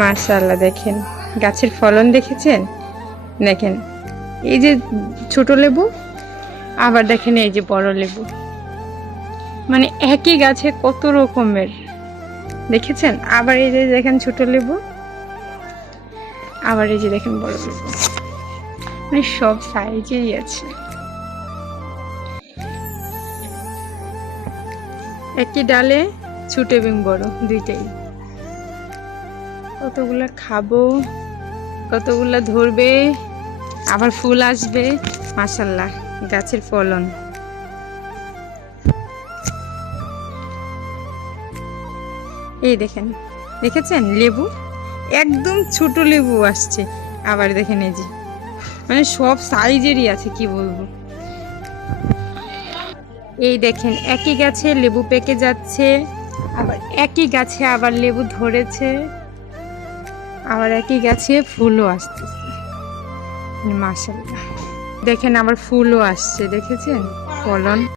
মাশাল্লাহ দেখেন। গাছের ফলন দেখেছেন? দেখেন, এই যে ছোট লেবু, আবার দেখেন এই যে বড় লেবু। মানে একই গাছে কত রকমের। দেখেছেন? আবার এই যে দেখেন ছোট লেবু, আবার এই যে দেখেন বড় লেবু। মানে সব সাইজেই আছে। একই ডালে ছোট এবং বড়, দুইটাই। কতগুলা খাব, কতগুলা ধরবে, আবার ফুল আসবে, মাশাল্লাহ, গাছের ফলন। এই দেখেন, দেখেছেন লেবু? একদম ছোট লেবু আসছে। আবার দেখেন এই যে মানে সব সাইজেরই আছে, কি বলব? এই দেখেন, একই গাছে লেবু পেকে যাচ্ছে, আবার একই গাছে আবার লেবু ধরেছে। আবার একই গাছে ফুলও আসতেছে মাসাল্লাহ দেখেন আবার ফুলও আসছে দেখেছেন? ফলন।